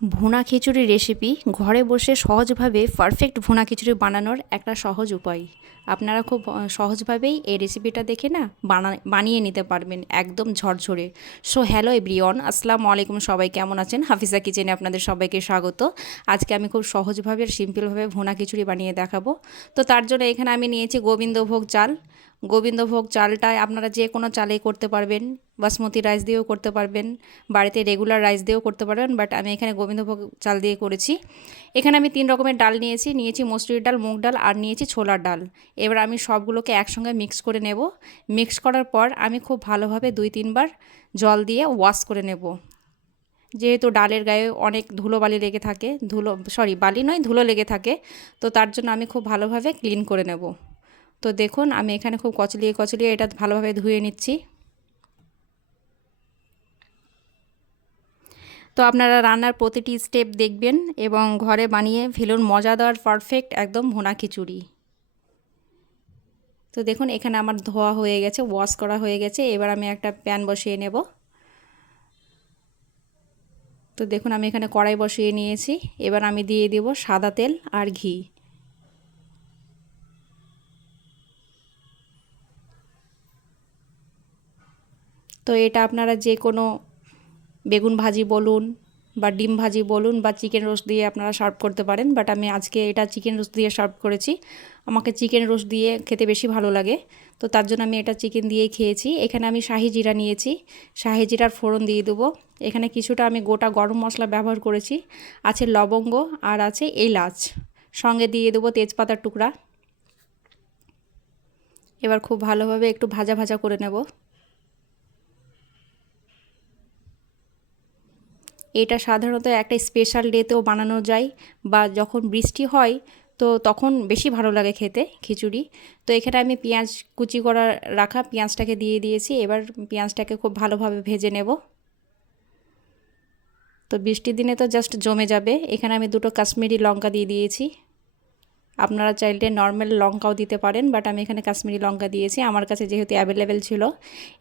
ভুনা খিচুড়ি রেসিপি ঘরে বসে সহজভাবে পারফেক্ট ভুনা খিচুড়ি বানানোর একটা সহজ উপায়। আপনারা খুব সহজভাবেই এই রেসিপিটা দেখে না বানা, বানিয়ে নিতে পারবেন একদম ঝরঝরে। সো হ্যালো এভরিওয়ান আসসালামু আলাইকুম সবাই, কেমন আছেন? হাফিজা কিচেনে আপনাদের সবাইকে স্বাগত। আজকে আমি খুব সহজভাবে সিম্পলভাবে ভুনা খিচুড়ি বানিয়ে দেখাবো। তো তার জন্য এখানে আমি নিয়েছি গোবিন্দভোগ চাল গোবিন্দভোগ চালটায় আপনারা যে কোনো চালেই করতে পারবেন, বাসমতি রাইস দিয়েও করতে পারবেন, বাড়িতে রেগুলার রাইস দিয়েও করতে পারবেন বাট আমি এখানে গোবিন্দভোগ চাল দিয়ে করেছি। এখানে আমি তিন রকমের ডাল নিয়েছি নিয়েছি মসুরির ডাল, মুগ ডাল আর নিয়েছি ছোলার ডাল। এবার আমি সবগুলোকে একসঙ্গে মিক্স করে নেব। মিক্স করার পর আমি খুব ভালোভাবে দুই তিনবার জল দিয়ে ওয়াশ করে নেব। যেহেতু ডালের গায়ে অনেক ধুলো বালি লেগে থাকে, ধুলো সরি বালি নয়, ধুলো লেগে থাকে, তো তার জন্য আমি খুব ভালোভাবে ক্লিন করে নেব। তো দেখুন, আমি এখানে খুব কচলিয়ে কচলিয়ে এটা ভালোভাবে ধুয়ে নিচ্ছি। তো আপনারা রান্নার প্রতিটি স্টেপ দেখবেন এবং ঘরে বানিয়ে ফেলুন মজাদার পারফেক্ট একদম ভুনা খিচুড়ি। তো দেখুন, এখানে আমার ধোয়া হয়ে গেছে ওয়াশ করা হয়ে গেছে, এবার আমি একটা প্যান বসিয়ে নেব। তো দেখুন, আমি এখানে কড়াই বসিয়ে নিয়েছি, এবার আমি দিয়ে দেব সাদা তেল আর ঘি। তো এটা আপনারা যে কোনো বেগুন ভাজি বলুন বা ডিম ভাজি বলুন বা চিকেন রোস্ট দিয়ে আপনারা সার্ভ করতে পারেন বাট আমি আজকে এটা চিকেন রোস্ট দিয়ে সার্ভ করেছি। আমাকে চিকেন রোস্ট দিয়ে খেতে বেশি ভালো লাগে, তো তার জন্য আমি এটা চিকেন দিয়েই খেয়েছি। এখানে আমি শাহি জিরা নিয়েছি, শাহি জিরার ফোড়ন দিয়ে দেবো। এখানে কিছুটা আমি গোটা গরম মশলা ব্যবহার করেছি, আছে লবঙ্গ আর আছে এলাচ। সঙ্গে দিয়ে দেবো তেজপাতার টুকরা। এবার খুব ভালোভাবে একটু ভাজা ভাজা করে নেব। এটা সাধারণত একটা স্পেশাল ডেতেও বানানো যায় বা যখন বৃষ্টি হয়, তো তখন বেশি ভালো লাগে খেতে খিচুড়ি। তো এখানে আমি পেঁয়াজ কুচি করা রাখা, পেঁয়াজটাকে দিয়ে দিয়েছি, এবার পেঁয়াজটাকে খুব ভালোভাবে ভেজে নেব। তো বৃষ্টির দিনে তো জাস্ট জমে যাবে, এখানে আমি দুটো কাশ্মীরি লঙ্কা দিয়ে দিয়েছি। আপনারা চাইলে নর্মাল লঙ্কাও দিতে পারেন বাট আমি এখানে কাশ্মীরি লঙ্কা দিয়েছি। আমার কাছে যেহেতু অ্যাভেলেবেল ছিল,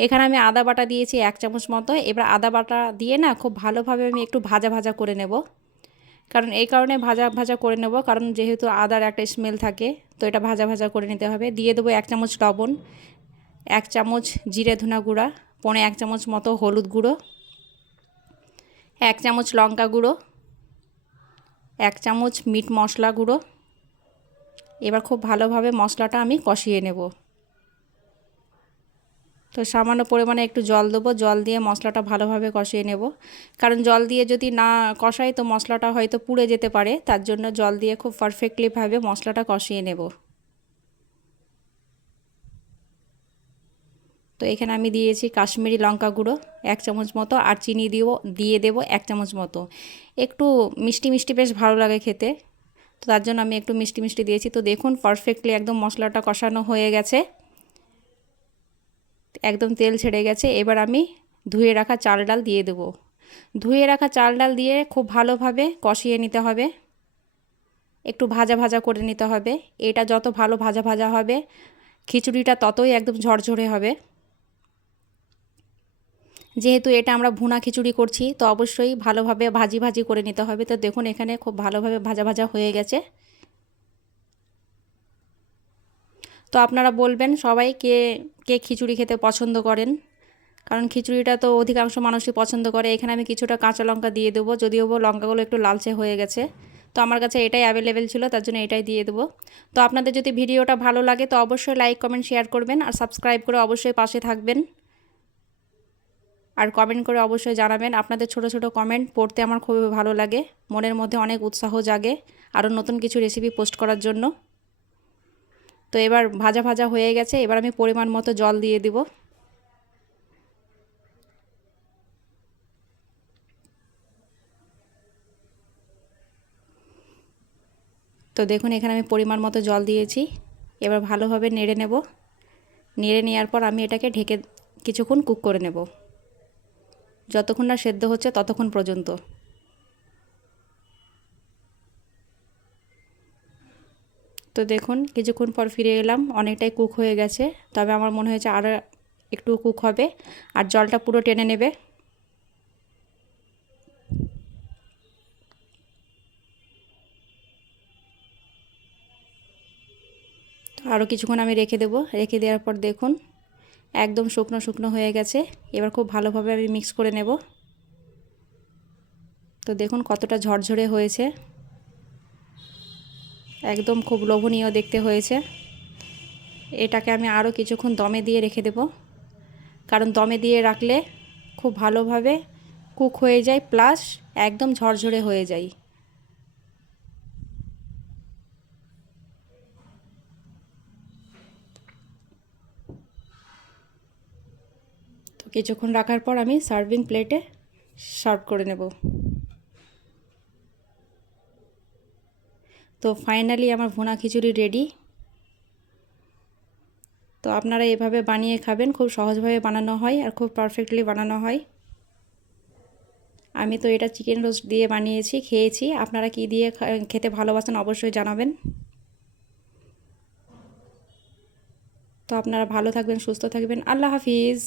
এখানে আমি আদা বাটা দিয়েছি এক চামচ মতো। এবার আদা বাটা দিয়ে না খুব ভালোভাবে আমি একটু ভাজা ভাজা করে নেব। কারণ এই কারণে ভাজা ভাজা করে নেব, কারণ যেহেতু আদার একটা স্মেল থাকে, তো এটা ভাজা ভাজা করে নিতে হবে। দিয়ে দেবো এক চামচ লবণ, এক চামচ জিরে ধুনা গুঁড়া পনে এক চামচ মতো হলুদ গুঁড়ো, এক চামচ লঙ্কা গুঁড়ো, এক চামচ মিট মশলা গুঁড়ো এবার খুব ভালোভাবে মশলাটা আমি কষিয়ে নেব। তো সামান্য পরিমাণে একটু জল দেবো, জল দিয়ে মশলাটা ভালোভাবে কষিয়ে নেব। কারণ জল দিয়ে যদি না কষাই তো মশলাটা হয়তো পুড়ে যেতে পারে, তার জন্য জল দিয়ে খুব পারফেক্টলিভাবে মশলাটা কষিয়ে নেব। তো এখানে আমি দিয়েছি কাশ্মীরি লঙ্কা গুঁড়ো, এক চামচ মতো, আর চিনি দিও দিয়ে দেবো এক চামচ মতো। একটু মিষ্টি মিষ্টি বেশ ভালো লাগে খেতে। তো তার জন্য আমি একটু মিষ্টি মিষ্টি দিয়েছি। তো দেখুন পারফেক্টলি একদম মশলাটা কষানো হয়ে গেছে। একদম তেল ছেড়ে গেছে। এবার আমি ধুয়ে রাখা চাল ডাল দিয়ে দেবো। ধুয়ে রাখা চাল ডাল দিয়ে খুব ভালোভাবে কষিয়ে নিতে হবে। একটু ভাজা ভাজা করে নিতে হবে। এটা যত ভালো ভাজা ভাজা হবে, খিচুড়িটা ততই একদম ঝরঝরে হবে। যেহেতু এটা আমরা ভুনা খিচুড়ি করছি, তো অবশ্যই ভালোভাবে ভাজি ভাজি করে নিতে হবে। তো দেখুন, এখানে খুব ভালোভাবে ভাজা ভাজা হয়ে গেছে। তো আপনারা বলবেন, সবাই কে কে খিচুড়ি খেতে পছন্দ করেন? কারণ খিচুড়িটা তো অধিকাংশ মানুষই পছন্দ করে। এখানে আমি কিছুটা কাঁচা লঙ্কা দিয়ে দেবো, যদিও লঙ্কাগুলো একটু লালচে হয়ে গেছে। তো আমার কাছে এটাই অ্যাভেলেবেল ছিল, তার জন্য এটাই দিয়ে দেবো। তো আপনাদের যদি ভিডিওটা ভালো লাগে, তো অবশ্যই লাইক কমেন্ট শেয়ার করবেন। আর সাবস্ক্রাইব করে অবশ্যই পাশে থাকবেন। আর কমেন্ট করে অবশ্যই জানাবেন। আপনাদের ছোট ছোট কমেন্ট পড়তে আমার খুবই ভালো লাগে। মনের মধ্যে অনেক উৎসাহ জাগে আরও নতুন কিছু রেসিপি পোস্ট করার জন্য। তো এবার ভাজা ভাজা হয়ে গেছে। এবার আমি পরিমাণ মতো জল দিয়ে দিব। তো দেখুন, এখানে আমি পরিমাণ মতো জল দিয়েছি। এবার ভালোভাবে নেড়ে নেব। নেড়ে নেওয়ার পর আমি এটাকে ঢেকে কিছুক্ষণ কুক করে নেব। যতক্ষণ না সেদ্ধ হচ্ছে ততক্ষণ পর্যন্ত। তো দেখুন, কিছুক্ষণ পর ফিরে এলাম, অনেকটাই কুক হয়ে গেছে। তবে আমার মনে হয়েছে আরও একটু কুক হবে, আর জলটা পুরো টেনে নেবে। আরও কিছুক্ষণ আমি রেখে দেবো। রেখে দেওয়ার পর দেখুন একদম শুকনো শুকনো হয়ে গেছে। এবার খুব ভালোভাবে আমি মিক্স করে নেব। তো দেখুন কতটা ঝরঝরে হয়েছে। একদম খুব লোভনীয় দেখতে হয়েছে। এটাকে আমি আরও কিছুক্ষণ দমে দিয়ে রেখে দেব। কারণ দমে দিয়ে রাখলে খুব ভালোভাবে কুক হয়ে যায় প্লাস একদম ঝরঝরে হয়ে যায়। কিছুক্ষণ রাখার পর আমি সার্ভিং প্লেটে সার্ভ করে নেব। তো ফাইনালি আমার ভুনা খিচুড়ি রেডি। তো আপনারা এভাবে বানিয়ে খাবেন, খুব সহজভাবে বানানো হয় আর খুব পারফেক্টলি বানানো হয়। আমি তো এটা চিকেন রোস্ট দিয়ে বানিয়েছি, খেয়েছি। আপনারা কি দিয়ে খেতে ভালোবাসেন অবশ্যই জানাবেন। তো আপনারা ভালো থাকবেন, সুস্থ থাকবেন। আল্লাহ হাফিজ।